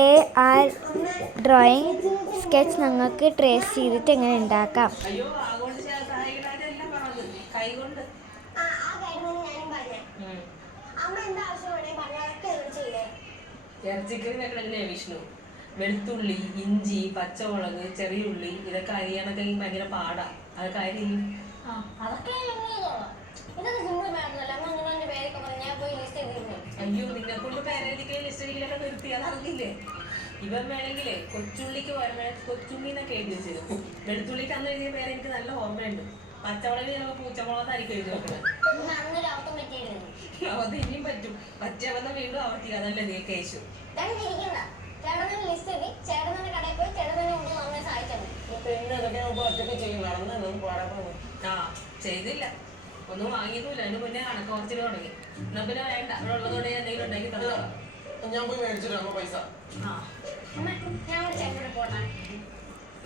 AR drawing sketch നിങ്ങൾക്ക് trace ചെയ്തിട്ട് എങ്ങനെ ഉണ്ടാക്കാം. വിഷ്ണു വെളുത്തുള്ളി, ഇഞ്ചി, പച്ചമുളക്, ചെറിയ ഉള്ളി ഇതൊക്കെ അരിയാനൊക്കെ ഭയങ്കര പാടാ. അതൊക്കെ അരിയും. അയ്യോ, നിന്നെ കൊണ്ട് പേരെഴുതിക്കൽ ലിസ്റ്റൊക്കെ നിർത്തി അതറിഞ്ഞില്ലേ? ഇവൻ വേണമെങ്കിലേ കൊച്ചുള്ളിക്ക് കൊച്ചുള്ളിന്നൊക്കെ എഴുതി വെച്ചിരുന്നു. വെളുത്തുള്ളിക്ക് അന്ന് എഴുതിയ പേര് എനിക്ക് നല്ല ഓർമ്മയുണ്ട്. പച്ചമുളകിന് ചിലപ്പോൾ പൂച്ചമുളകായിരിക്കും എഴുതി വെക്കുന്നത്. അത് ഇനിയും പറ്റും. പറ്റിയവന്ന വീണ്ടും ആവർത്തിക്കുക. അതല്ലേ നീ കേശു. ചെയ്തില്ല, ഒന്നും വാങ്ങിയതുമില്ല. അതിന് മുന്നേ കണക്ക് കുറച്ചിട്ട് തുടങ്ങി. എന്നാ പിന്നെ വേണ്ട, അവിടെ ഉള്ളതോടെ എന്തെങ്കിലും ഉണ്ടാക്കി തന്നോളാം. ഞാൻ പോയി മേടിച്ചിട്ട് പൈസ.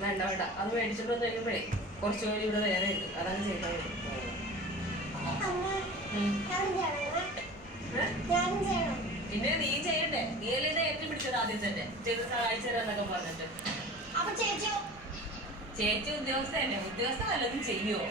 വേണ്ട വേണ്ട, അത് മേടിച്ചിട്ട് വന്ന് കഴിയുമ്പോഴേ കുറച്ച് പേര് ഇവിടെ വേറെ ഉണ്ട്. അതാണ് ചെയ്താൽ പിന്നെ നീ ചെയ്യണ്ടേ? നീ അല്ലേ ഏറ്റവും പിടിച്ചത് ആദ്യം തന്നെ ചെയ്ത് സഹായിച്ചു തരാന്നൊക്കെ പറഞ്ഞിട്ട്. ചേച്ചി ഉദ്യോഗസ്ഥയല്ലേ? ഉദ്യോഗസ്ഥ വല്ലതും ചെയ്യുവോ?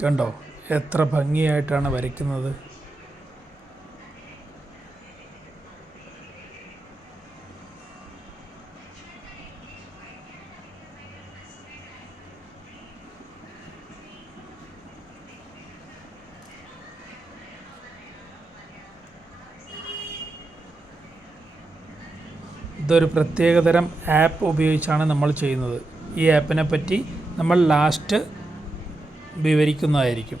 കണ്ടോ എത്ര ഭംഗിയായിട്ടാണ് വരയ്ക്കുന്നത്. ഇതൊരു പ്രത്യേകതരം ആപ്പ് ഉപയോഗിച്ചാണ് നമ്മൾ ചെയ്യുന്നത്. ഈ ആപ്പിനെ പറ്റി നമ്മൾ ലാസ്റ്റ് വിവരിക്കുന്നതായിരിക്കും.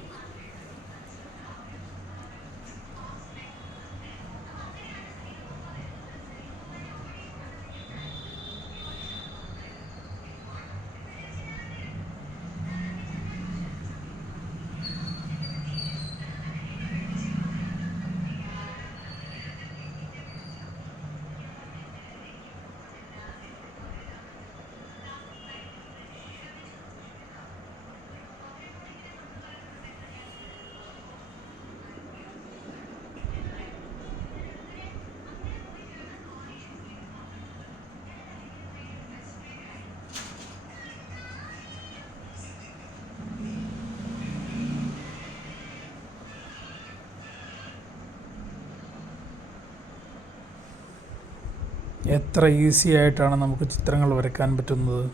എത്ര ഈസി ആയിട്ടാണ് നമുക്ക് ചിത്രങ്ങൾ വരയ്ക്കാൻ പറ്റുന്നത്.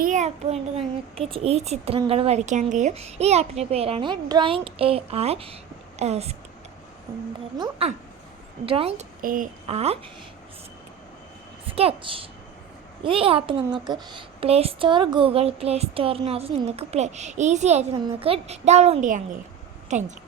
ഈ ആപ്പ് കൊണ്ട് നിങ്ങൾക്ക് ഈ ചിത്രങ്ങൾ വരയ്ക്കാൻ കഴിയും. ഈ ആപ്പിൻ്റെ പേരാണ് ഡ്രോയിങ് AR എന്തായിരുന്നു ഡ്രോയിങ് AR സ്കെച്ച്. ഈ ആപ്പ് നിങ്ങൾക്ക് പ്ലേ സ്റ്റോർ, ഗൂഗിൾ പ്ലേ സ്റ്റോറിനകത്ത് നിങ്ങൾക്ക് ഈസി ആയിട്ട് നിങ്ങൾക്ക് ഡൗൺലോഡ് ചെയ്യാൻ കഴിയും. Thank you.